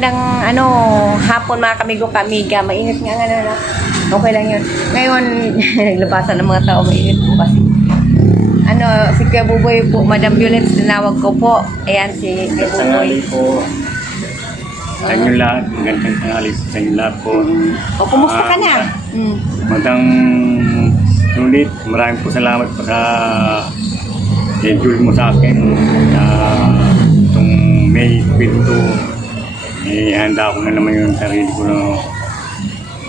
magandang hapon mga kamigo kamiga. Mainit nga na. Okay lang yun. Ngayon, naglabasan ng mga tao, mainit po kasi. Si Kuya Buboy po, Madam Violet, tinawag ko po. Ayan, si Kuya Buboy. Po. Sa inyo lahat, magandang tanghali sa inyo lahat po. O, kumusta ka na? Magandang ulit, maraming po salamat po sa schedule mo sa akin na itong May 22, handa ko na naman yung sarili ko na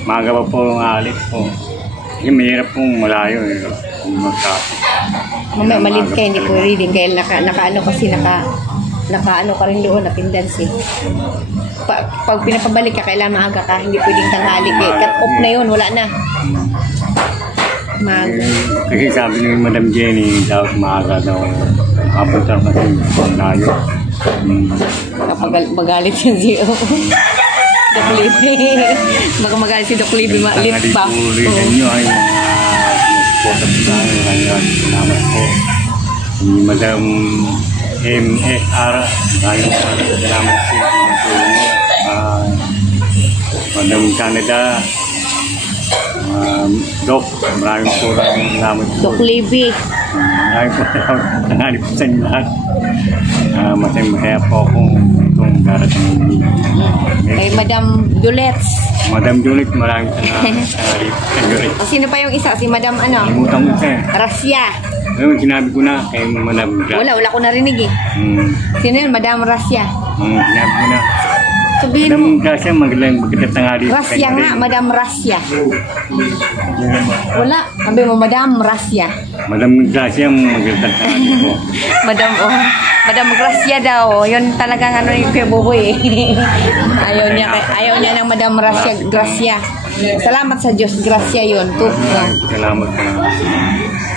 maaga pa po ang alit po. Kasi mahirap pong malayo Mamaya malib ka, hindi po reading kaya nakaano ka rin doon, napindans eh. Pag pinapabalik ka, kailangan maaga ka, hindi pwedeng tanghali. Cut off na yun, wala na. Kasi sabi ni Madam Jenny, dapat maaga daw. Kapunta kasi ang layo. Magalit yan si Doc Libby. Baka magalit si Doc Libby, lift pa. Tanghali nyo ay support at salamat po. Si Madam MSR, maraming salamat po. Madam Canada, Doc, maraming po salamat po. Doc Libby. Maraming po salamat. Tanghali po sa inyo lahat. Masaya po akong itong darating. Kay Madam Violet. Madam Violet, maraming tanghali po sa inyo rin. Sino pa yung isa? Si Madam Limutan ko siya. Rasya. Ngayon, sinabi ko na kay Madam Gracia. Wala ko narinig eh. Sino yun? Madam Rasya. Sinabi ko na. Sabihin Madam mo. Gracia, magandang tanghali. Rasya nga, Madam Rasya. Wala. Sabi mo, Madam Rasya. Madam Gracia, magandang tanghali po. Madam Gracia daw. Yun talagang yung Kuya Buboy eh. Ayaw niya ng Madam Rasya. Gracia. Salamat sa Diyos. Gracia yun. Salamat po.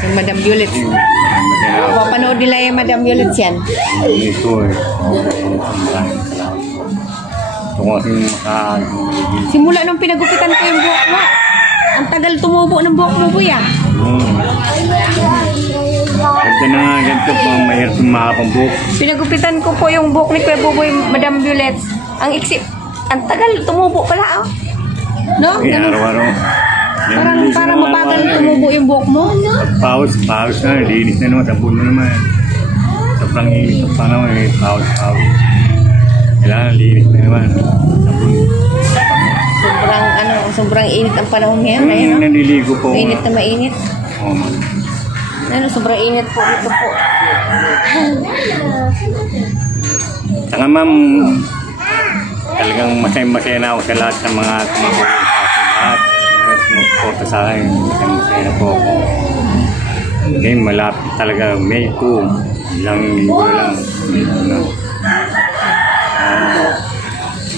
Yung Madam Violet. Papanood nila yung Madam Violet yan. Ito eh. Salamat. Kung kasi simula nung pinagupitan ko yung buhok mo. Ang tagal tumubo ng buhok mo, Buya. Ganda na nga, ganito po, mahirap yung mahabang buhok. Pinagupitan ko po yung buhok ni Kuya Buboy, Madam Violet. Ang tagal tumubo pala, oh. No? Araw-araw. Parang mabagal tumubo yung buhok mo. Pawis na, linis na naman, sabon na naman. Sobrang init ang panahon eh, pawis. Kailangan linis na naman. Sobrang init ang panahon ngayon. Naliligo po. Mainit na mainit. Oo. Sobrang init po ito po. Saka ma'am, talagang masaya na ako sa lahat ng mga tumutulong sa akin. Lahat sumuporta sa akin. Masaya na po ako. Ngayon malapit talaga. May 2. Ilang linggo lang.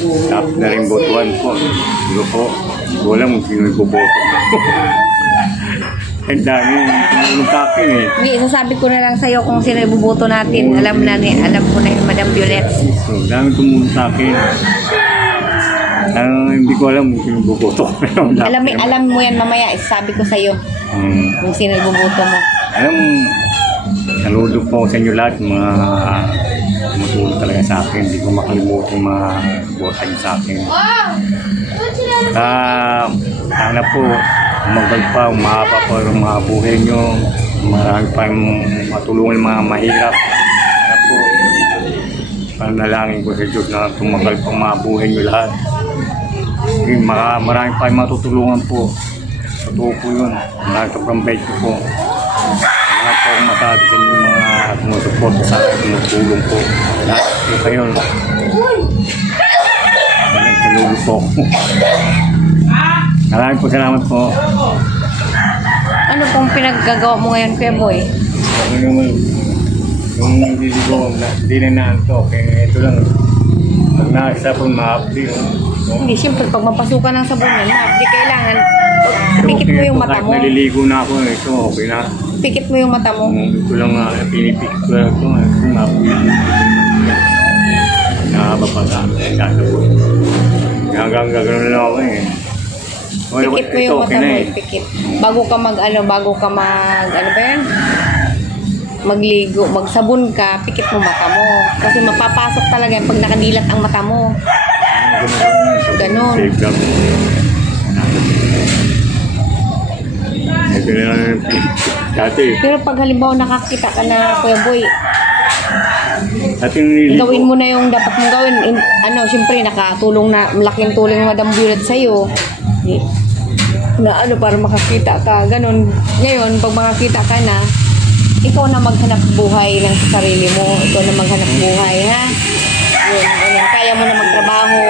Tapos na rin botuan po. Digo po. Digo lang kung sino yung boboto. Ang dami yung sa akin eh. Hindi, sasabi ko na lang sa'yo kung sino yung buboto natin. Alam ko na yung Madam Violet. So, dami tumulong sa akin. Hindi ko alam kung sino yung boboto. Alam mo yan mamaya. Sabi ko sa'yo kung sino yung buboto mo. Saludo po sa inyo lahat. Mga tumutulong talaga sa akin. Hindi ko makalimutan yung mga bota niyo sa akin. Sana po umagal pa, umahaba pa yung mga buhay nyo. Marami pa yung matulungan yung mga mahirap. Sana po panalangin ko sa Diyos na tumagal pa mga buhay nyo lahat. Marami pa yung matutulungan po. Totoo po yun. Sobrang bait ko po. Lahat po akong masabi sa inyo mga sumusuporta sa akin, tumutulong po. Lahat po kayo. Saludo po. Maraming po salamat po. Ano pong pinaggagawa mo ngayon, Kuya Boy? Yung nililigo, hindi na naanto. Kaya ito lang. Pag nakasa po, ma-update. Hindi, siyempre, pag mapasukan ng sabon yan, hindi kailangan. Pikit mo yung mata mo. Kahit naliligo na ako, ito okay na. Pikit mo yung mata mo. Ito lang nga, pinipikit ko lang ito. Nakababa hanggang gagano na lang ako eh. Pikit mo yung mata mo, pikit. Bago ka mag magligo, magsabon ka, pikit mo mata mo. Kasi mapapasok talaga pag nakadilat ang mata mo. Ganon. Safeguard. Ito na lang dati. Pero pag halimbawa nakakita ka na, Kuya Boy, Dating nililigo. gawin mo na yung dapat mong gawin. Siyempre, nakatulong na, malaking tulong ng Madam Violet sa'yo. Na para makakita ka. Ganon. Ngayon, pag makakita ka na, ikaw na maghanap buhay ng sarili mo. Ikaw na maghanap buhay, ha? Yun, ganyan. Kaya mo na magtrabaho.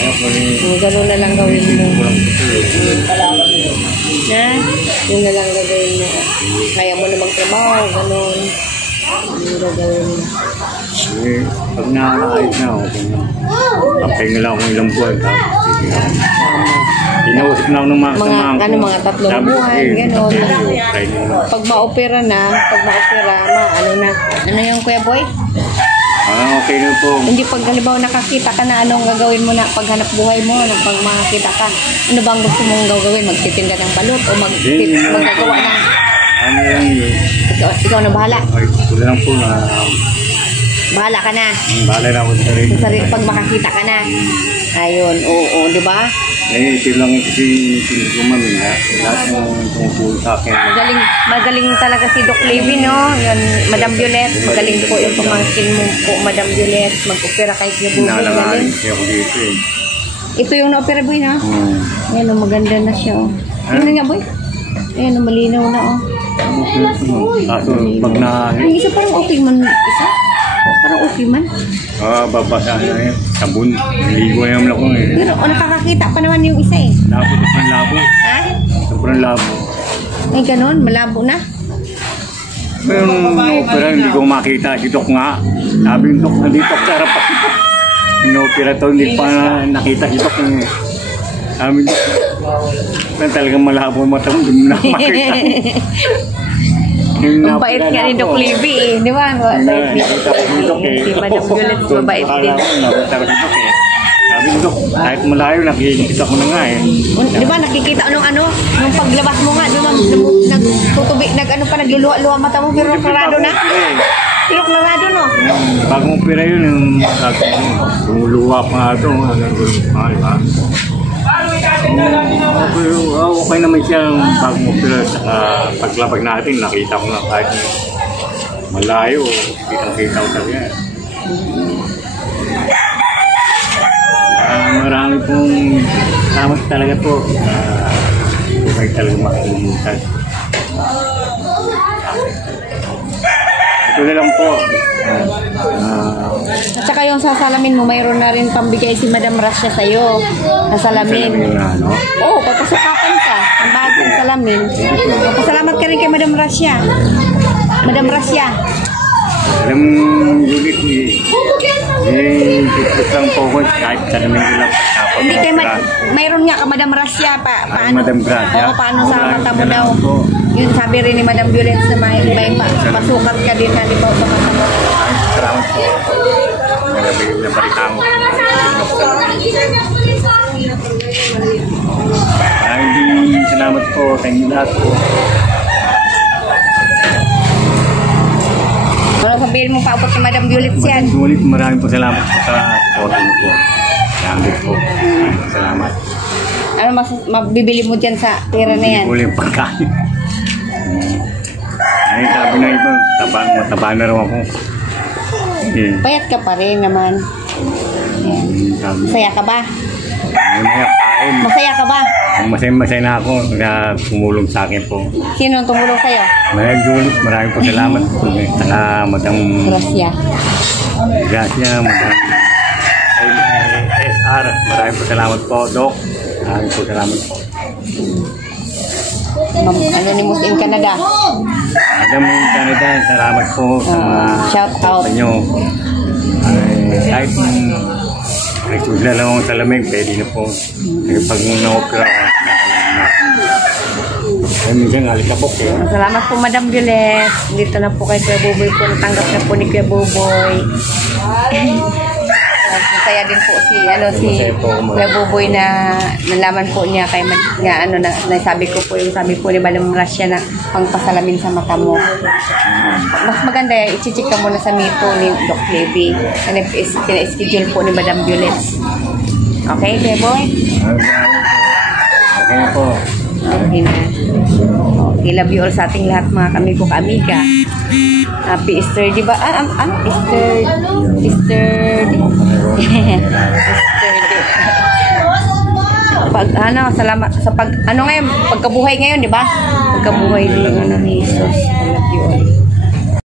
Ayaw ko rin. Ganon na lang gawin mo. Kulang ko Na? Yun na lang gagawin mo. Kaya mo na magtrabaho. Ganon. Yun gagawin mo. eh, pag nakakaayos na, okay na. Papahinga lang akong ilang buwan. Inausap na ako ng mga kasamahan ko. Mga 3 buwan, ganon. Pag ma-opera na, ano yung Kuya Boy? Okay na po. Hindi pag halimbawa nakakita ka na, anong gagawin mo na paghanap buhay mo, pag makakita ka, ano bang gusto mong gagawin? Magtitinda ng balot o maggagawa ng... Ano lang yun? Ikaw na bahala. Ay, wala lang po na. Bahala ka na. Bahala na ako sa rin. Pag makakita ka na. Ayun, oo, di ba? Ito lang kasi sinagumamin na. Lahat ng tungkol sa akin. Magaling talaga si Doc Levy, no? Yun, Madam Violet, magaling po yung pamangkin mo po, Madam Violet. Mag-opera kay Kuya Boy. Nalagaan siya ako dito eh. Ito yung na-opera, Boy, na? Ayan, maganda na siya, oh. Yun na nga, Boy. Ayan, malinaw na, oh. Kaso pag na... Yung isa parang okay man, isa? Parang okay man. Babasa na yun. Sabon. Naligo na naman ako eh. Pero nakakakita pa naman yung isa eh. Labo na ng labo. Ha? Sobrang labo. Ay, ganon, malabo na. Pero opera, hindi ko makita si Dok nga. Sabi ng Dok, nandito ako sa harapan. Yung opera to, hindi pa nakita si Dok. Sabi ng Dok, talagang malabo ang mata mo, hindi mo na makita. Ang bait nga ni Doc Levy eh, di ba? Bait ni Doc Levy. Si Madam Violet, mabait din. Sabi ni Dok, kahit malayo, nakikita ko na nga eh. Di ba nakikita nung nung paglabas mo nga, di ba nagtutubi, nagluluha-luha mata mo, pero klarado na? Pero klarado, no? Bagong pera yun, yung lumuluwa pa nga ito, di ba? Okay naman siya ang bagong opera, saka paglabag natin, nakita ko na kahit malayo, kitang-kita ko talaga. Marami pong salamat talaga po. Huwag talaga makalimutan. Ito na lang po. At saka yung sasalamin mo, mayroon na rin pambigay si Madam Rasya sa'yo. Sasalamin. Oo, papasukakan ka. Ang bagong salamin. Pasalamat ka rin kay Madam Rasya. Madam Rasya. Alam ulit lang po ko kahit salamin nila. Hindi kay mayroon nga ka Madam Rasya pa. Paano? Madam Gracia? Oo, paano sa mata mo daw? Yun sabi rin ni Madam Violet sa may pasukat ka din na libaw sa mata mo. Salamat po. Nagabigil na balitang maraming salamat po sa inyo lahat po. Ano sabihin mo paabot ni Madam Violet yan? Madam Violet, maraming po salamat po sa support niyo po. Salamat po. Salamat. Ano mabibili mo dyan sa pera na yan? Bibili yung pagkain. Ay, sabi na iba, mataba na raw ako. Payat ka pa rin naman. Masaya ka ba? Kain. Masaya ka ba? Masaya na ako na tumulong sa akin po. Sino ang tumulong sa'yo? Madam Julie, maraming po salamat po. Saka Madam Gracia. Gracia, Madam SR, maraming po salamat po. Doc, maraming po salamat po. Anonymous in Canada. Madam Canada, salamat po sa mga shout out nyo. Kahit nagsusla lang akong salamig, pwede na po. Pag na-opera ako, ay minsan alikabok eh. Salamat po Madam Violet. Dito na po kay Kuya Buboy po. Natanggap na po ni Kuya Buboy. Masaya din po si Kuya Buboy na nalaman po niya kay sabi po ni Madam Rasya na pangpasalamin sa mata mo. Mas maganda i-check ka muna sa mito ni Doc Levy. Pina-schedule po ni Madam Violet. Okay, Kuya Boy? Okay po. Okay na. Okay, love you all sa ating lahat mga kamigo ka-amiga. Happy Easter, di ba? Easter. Easter day. Salamat sa ngayon, pagkabuhay ngayon, di ba? Pagkabuhay din ni Jesus. I love you all.